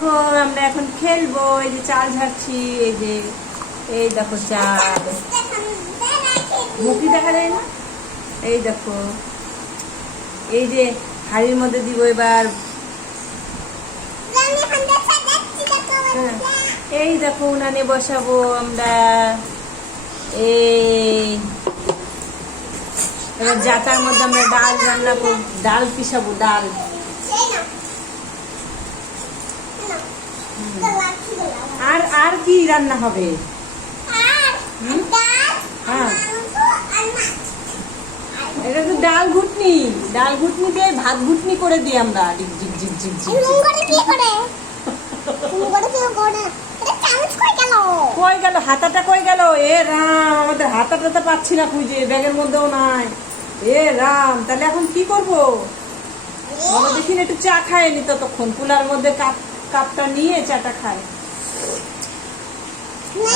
দেখো আমরা এখন খেলবো। এই যে চাল ঝাড়ছি, এই যে এই দেখো চাল, মুখি দেখা যায় না। এই দেখো, এই যে হাড়ির মধ্যে দিব এবার। এই দেখো উনানে বসাবো আমরা। এই এবার জাতার মধ্যে আমরা ডাল রান্না করব, ডাল পিসাবো, ডাল। আর আর কি রান্না হবে? হ্যাঁ, এটা তো ডাল ঘুটনি। ডাল ঘুটনি দিয়ে ভাত ঘুটনি করে দিই আমরা। কই গেল হাতাটা, কই গেল? এ রাম, আমাদের হাতাটা তো পাচ্ছি না খুঁজে, ব্যাগের মধ্যেও নাই। এ রাম, তাহলে এখন কি করবো বলো দেখি। একটু চা খায়নি ততক্ষণ, কুলার মধ্যে কাপটা নিয়ে চাটা খায়।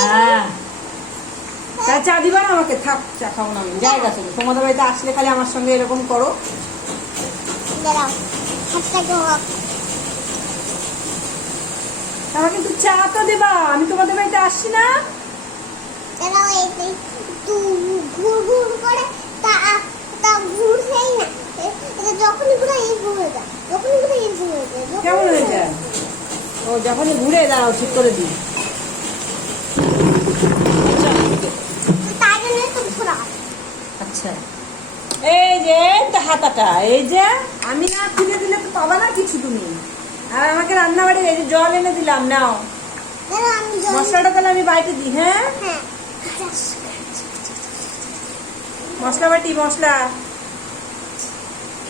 হ্যাঁ, চা দিবা না আমাকে? থাক, চা খাবো না আমি, জায়গা ছিল। তোমাদের বাড়িতে আসলে খালি আমার সঙ্গে এরকম করো। আমাকে একটু চা তো দেবা, আমি তোমাদের বাড়িতে আসছি না। কেমন হয়ে যায়? ও যখনই ঘুরে দাঁড়াও, ঠিক করে দিই। আচ্ছা, এই যে হাতাটা, এই যে আমি না খুলে দিলে তো পাবা না কিছু তুমি। আর আমাকে রান্না বাড়ি এই যে জল এনে দিলাম, নাও মশলাটা। তাহলে আমি বাড়িতে দিই। হ্যাঁ, মশলা বাটি,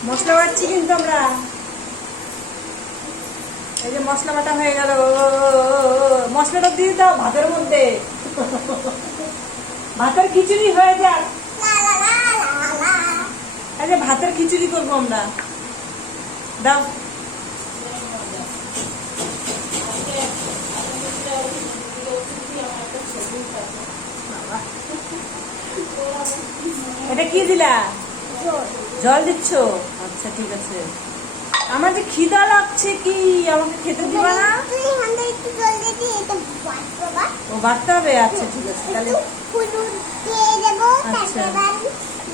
মশলা বাটছি কিন্তু আমরা। এই যে মশলা বাটা হয়ে গেল। মশলাটা দিয়ে দাও ভাতের মধ্যে, ভাতের খিচুড়ি হয়ে যাক। এই যে ভাতের খিচুড়ি করবো আমরা, দাও। এটা কি দিলা? জল দিচ্ছ? আচ্ছা ঠিক আছে। আমার যে খিদা লাগছে, কি আমাকে খেতে দিবা না? ও বাড়তে হবে। আচ্ছা ঠিক আছে, তাহলে আচ্ছা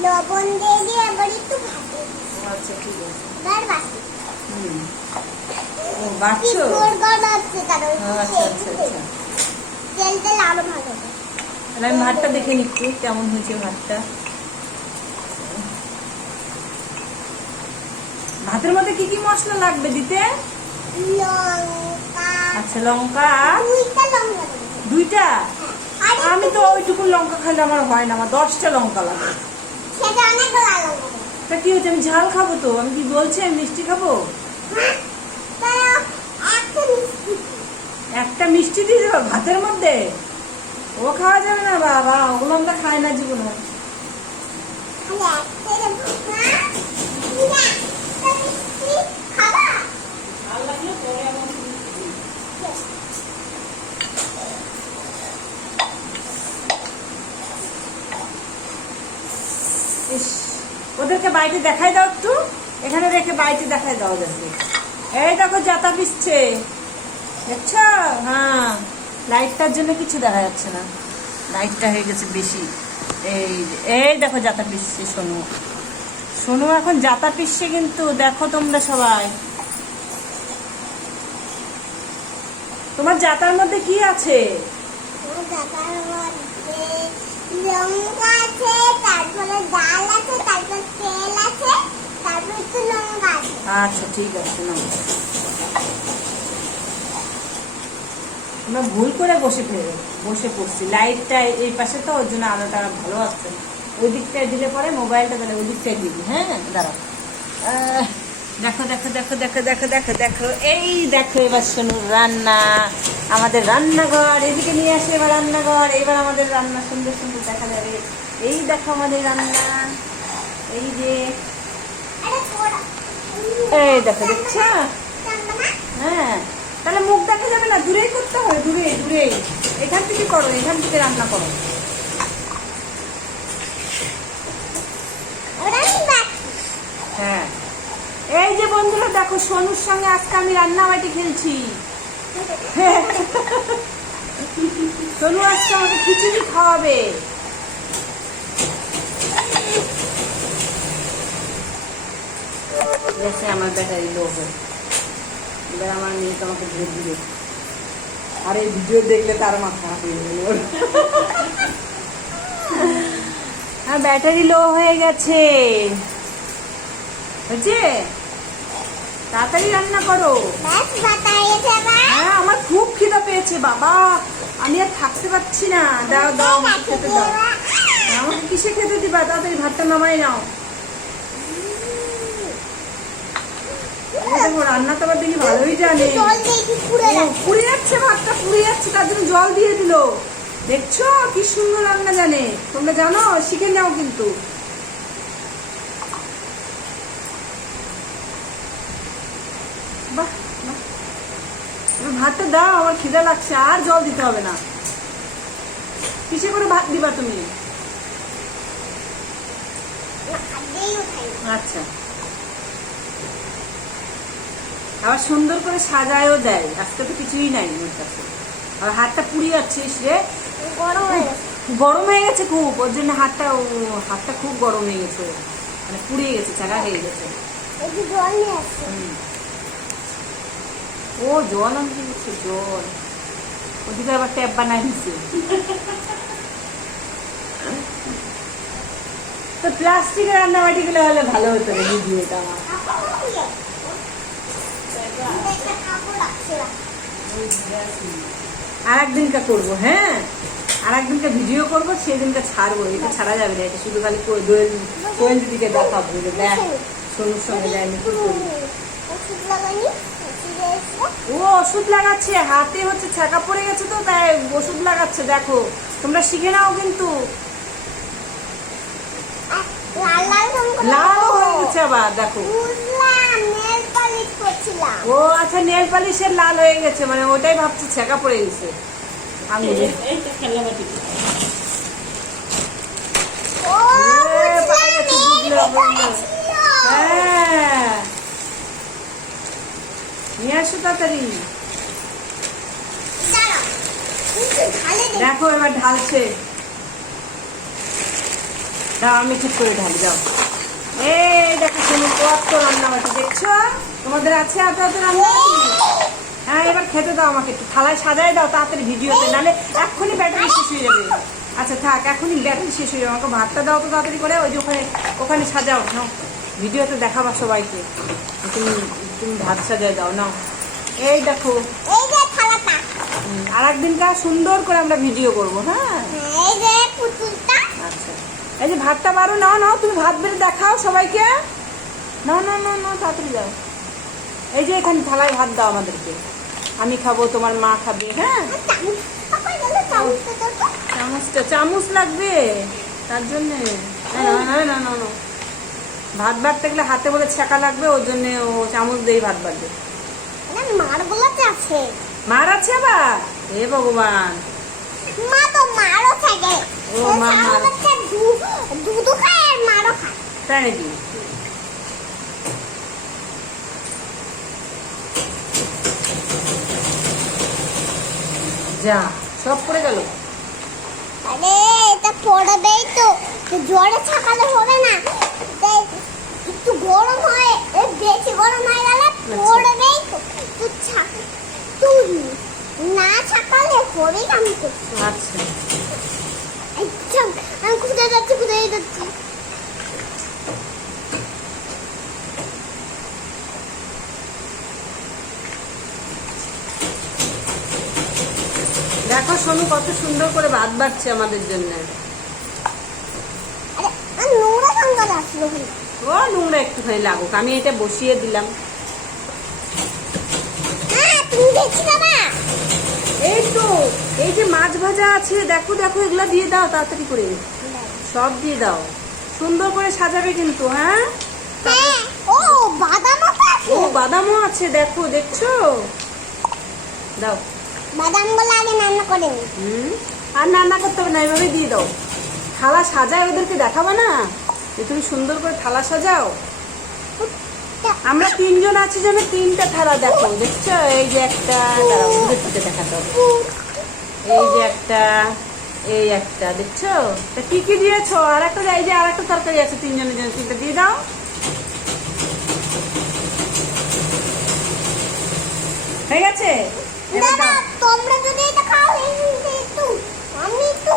লবণ দিয়ে দিয়ে আবার একটু ভাতে। আচ্ছা ঠিক আছে। ও বাড়ছো? আচ্ছা আচ্ছা আচ্ছা। তেলটা আরো ভালো হবে। তাহলে আমি ভাতটা দেখে নিচ্ছি কেমন হয়েছে ভাতটা। ভাতের মধ্যে কি কি মশলা লাগবে দিতে? লঙ্কা। আচ্ছা, লঙ্কা। দুইটা? আমি তো ওইটুকু লঙ্কা খাইলে আমার হয় না, আমার 10টা লঙ্কা লাগে। তা কি হচ্ছে, আমি ঝাল খাবো তো। আমি কি বলছি আমি মিষ্টি খাবো? একটা মিষ্টি দিয়ে দেবো ভাতের মধ্যে? ও খাওয়া যাবে না বাবা, ওগুলো আমরা খাই না জীবনে। ওদেরকে বাড়িতে দেখাই দাও একটু, এখানে রেখে বাড়িতে দেখাই দাও ওদেরকে। এই দেখো জাতা পিসছে, দেখছো? হ্যাঁ, লাইটটার জন্য কিছু দেখা যাচ্ছে না, লাইটটা হয়ে গেছে বেশি। এই দেখো জাতা পিসছে সোনু। সোনু এখন জাতা পিসছে কিন্তু, দেখো তোমরা সবাই। তোমার জাতার মধ্যে কি আছে? লঙ্কা আছে, তারপরে ডাল আছে, তারপর তেল আছে, তারপর একটু লঙ্কা আছে। আচ্ছা ঠিক আছে, না আমরা ভুল করে বসে পড়ছি। লাইটটা এই পাশে তো, ওর জন্য আলোটা ভালো আসছে। ওই দিকটায় দিলে পরে মোবাইলটা, তাহলে ওই দিকটায় দিবি। হ্যাঁ দাঁড়াও। দেখো দেখো দেখো দেখো দেখো দেখো দেখো, এই দেখো এবার সোনুর রান্না। আমাদের রান্নাঘর এদিকে নিয়ে আসলে এবার রান্নাঘর। এবার আমাদের রান্না সুন্দর সুন্দর দেখা যাবে। এই দেখো আমাদের রান্না, এই যে এই দেখো, দেখছো? হ্যাঁ, তাহলে মুখ দেখা যাবে না, দূরেই করতে হবে, দূরে দূরে। এখান থেকে করো, এখান থেকে রান্না করো। হ্যাঁ, এই যে বন্ধুরা দেখো, সোনুর সঙ্গে আজকে আমি রান্নাবাটি খেলছি। সোনু আজকে আমাকে খিচুড়ি খাওয়াবে। গেছে আমার ব্যাটারি লো হয়ে, এবার আমার মেয়েকে আমাকে ভেট দিবে। আর এই ভিডিও দেখলে তার মাথা খারাপ হয়ে গেল। হ্যাঁ ব্যাটারি লো হয়ে গেছে, বুঝছে? তাড়াতাড়ি রান্না করো। হ্যাঁ আমার খুব খিদা পেয়েছে বাবা, আমি আর থাকতে পারছি না। দাও দাও আমাকে খেতে দাও। আমাকে কিসে খেতে দিবা? তাড়াতাড়ি ভাতটা নামাই নাও। দেখো রান্না তো আবার দেখি ভালোই জানে। পুড়ে যাচ্ছে, ভাতটা পুড়ে যাচ্ছে, তার জন্য জল দিয়ে দিল। দেখছো কি সুন্দর রান্না জানে। তোমরা জানো, শিখে নাও কিন্তু। বাহ বাহ, ভাতটা দাও, আমার খিদা লাগছে। আর জল দিতে হবে না। কিসে করে ভাত দিবা তুমি? আচ্ছা, আবার সুন্দর করে সাজায়ও দেয়। আজকে তো কিছুই নাই ওর কাছে। আর হাতটা পুড়ে যাচ্ছিস রে। গরম হয়ে গেছে খুব, ওর জন্য হাতটা খুব গরম হয়ে গেছে, মানে পুড়ে গেছে, চাকা হয়ে গেছে। ও জল আনতে গেছে, জল। ওদিকে আবার ট্যাপ বানাই দিচ্ছে। তো প্লাস্টিকের রান্নাবাটি গুলো হলে ভালো হতো না ভিডিওটা আমার। আর একদিনটা করবো, হ্যাঁ আর একদিনটা ভিডিও করবো, সেদিনটা ছাড়বো। এটা ছাড়া যাবে না, এটা শুধু খালি কোয়েল দিদিকে দেখাবো। দেখ সোনুর সঙ্গে যায়নি। ও ওষুধ লাগাচ্ছে হাতে, হচ্ছে ছাকা পড়ে গেছে তো তাই ওষুধ লাগাচ্ছে। দেখো তোমরা শিখে নাও কিন্তু। লাল হয়ে গেছে আবার, দেখো। ও আচ্ছা, নেল পালিশের লাল হয়ে গেছে, মানে ওটাই ভাবছি ছাকা পড়ে গেছে। আমি হ্যাঁ নিয়ে আসো তাড়াতাড়ি। দেখো এবার ঢালছে। দাও আমি ঠিক করে ঢালি, দাও। এই দেখো শোনো, কত রান্নাবাটি দেখছো? তোমাদের আছে এত এত রান্নাবাটি? হ্যাঁ এবার খেতে দাও আমাকে, একটু থালায় সাজায় দাও তাড়াতাড়ি ভিডিওতে, নাহলে এক্ষুনি ব্যাটারি শেষ হয়ে যাবে। আচ্ছা থাক, এখনই ব্যাটারি শেষ হয়ে যাবে। আমাকে ভাতটা দাও তো তাড়াতাড়ি করে, ওই যে ওখানে সাজাও নাও, ভিডিওতে দেখাবা সবাইকে। তুমি ভাত সাজায় দাও নাও। এই দেখো আর একদিনকার সুন্দর করে আমরা ভিডিও করবো। হ্যাঁ আচ্ছা, এই যে ভাতটা বারো নাও নাও, তুমি ভাত বেড়ে দেখাও সবাইকে। নাও নাও নাও নাও তাড়াতাড়ি দাও। এই যে এখানে থালায় ভাত দাও আমাদেরকে, আমি খাবো, তোমার মা খাবে। হ্যাঁ চামচ লাগবে তার জন্য। না না না, ভাত বাড়তে গেলে হাতে বলে ছেঁকা লাগবে, ওর জন্য ও চামচ দিয়ে ভাত বাড়বে। মার আছে আবার? হে ভগবান, মা তো মারও থাকে। ও মা দুধ খায় আর মারও খায়। তাই নাকি? যা সব পড়ে গেল। আরে এটা পড়বেই তো, জোরে ছাকালে হবে না। একটু গরম হয়, বেশি গরম হয়ে গেলে পড়বেই তো। তুই না ছাকালে হবে আমি তো। আচ্ছা আচ্ছা, আমি কোথায় যাচ্ছি? দেখো সোনু কত সুন্দর করে ভাত বাড়ছে আমাদের জন্য। আরে নোংরা সাঙ্গাল আসলো। ও নোংরা একটুখানি লাগুক, আমি এটা বসিয়ে দিলাম। তুমি দেখছি না? এই তো এই যে মাছ ভাজা আছে, দেখো দেখো, এগুলা দিয়ে দাও তাড়াতাড়ি করে, সব দিয়ে দাও। সুন্দর করে সাজাবে কিন্তু। হ্যাঁ ও বাদামও আছে। ও বাদামও আছে, দেখো দেখছো? দাও বাদামগুলো আগে রান্না করে নি। আর রান্না করতে হবে না, এভাবে দিয়ে দাও। থালা সাজায় ওদেরকে দেখাবা না যে তুমি সুন্দর করে থালা সাজাও। আমরা তিনজন আছি যেন তিনটা থালা, দেখো দেখছো? এই যে একটা, দাঁড়াও দূরের থেকে দেখাতে হবে। এই যে একটা, এই একটা, দেখছো? তা কি কি দিয়েছো? আর একটা, এই যে আর একটা তরকারি আছে, তিনজনের জন্য তিনটা দিয়ে দাও। হয়ে গেছে? এবার দাদা দাও। তোমরা যদি এটা খাও একটু আমি একটু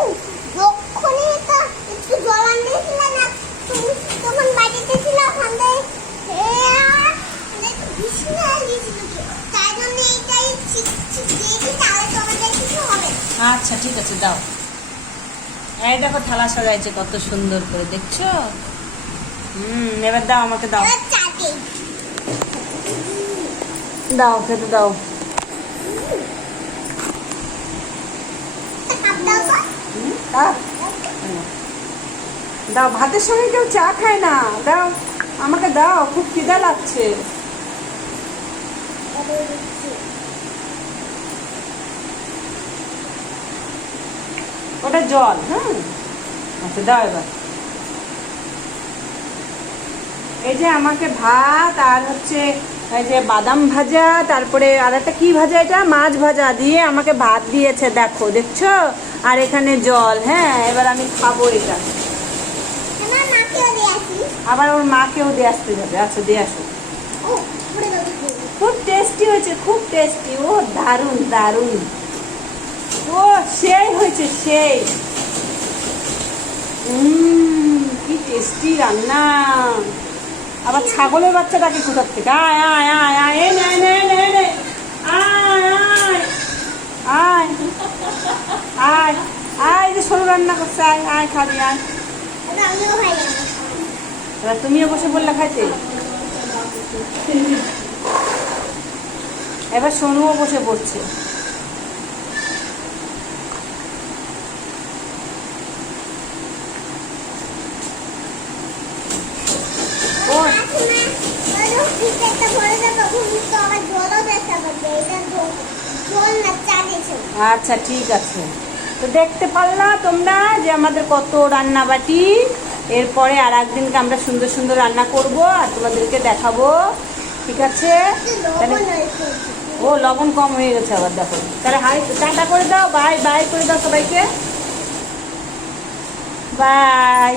যখনই এটা একটু জল আনিয়েছিলাম না তুমি তখন বাড়িতে ছিল ওখান থেকে বেশি না দিয়েছিল তাই জন্য এইটাই দিয়েছি তাহলে তোমাদের কিছু হবে না। আচ্ছা ঠিক আছে, দাও। এই দেখো থালা সাজাইছে কত সুন্দর করে, দেখছো? এবার দাও, আমাকে দাও। এবার চা দিই দাও, খেতে দাও। কাপ দাও তো। দাও। দাও, ভাতের সঙ্গে কেউ চা খায় না। দাও, আমাকে দাও, খুব খিদা লাগছে। ওটা জল। হ্যাঁ, আচ্ছা দাও এবার। এই যে আমাকে ভাত আর হচ্ছে এই যে বাদাম ভাজা, তারপরে আর একটা কি ভাজা, এটা মাছ ভাজা দিয়ে আমাকে ভাত দিয়েছে, দেখো, দেখছো? আর এখানে জল। হ্যাঁ, এবার আমি খাবো এটা। আমার মাকেও দিয়ে আসি। আবার ওর মাকেও দিয়ে আসতে যাবে। আচ্ছা, দিয়ে আসো। ও পুরো দাও। খুব টেস্টি হয়েছে, খুব টেস্টি। ও দারুণ দারুণ, ও সেই হয়েছে, সেই। কি টেস্টি রান্না। আবার ছাগলের বাচ্চাটাকে কোথার থেকে? আয় আয় আয় আয়, এই নে নে নে নে, আয় আয় আয় আয় আয়, যে সরু রান্না করছে, আয় আয় খাবি, আয়। এটা আমিও খাই না। এবার তুমিও বসে বললে খাইতে। এবার সোনুও বসে পড়ছে। ও আচ্ছা ঠিক আছে। তো দেখতে পারলা তোমরা যে আমাদের কত রান্না বাটি। এরপরে আর একদিনকে আমরা সুন্দর সুন্দর রান্না করব আর তোমাদেরকে দেখাবো, ঠিক আছে? তাহলে ও লবণ কম হয়ে গেছে আবার, দেখো। তাহলে হাই টাটা করে দাও, বাই বাই করে দাও সবাইকে, বাই।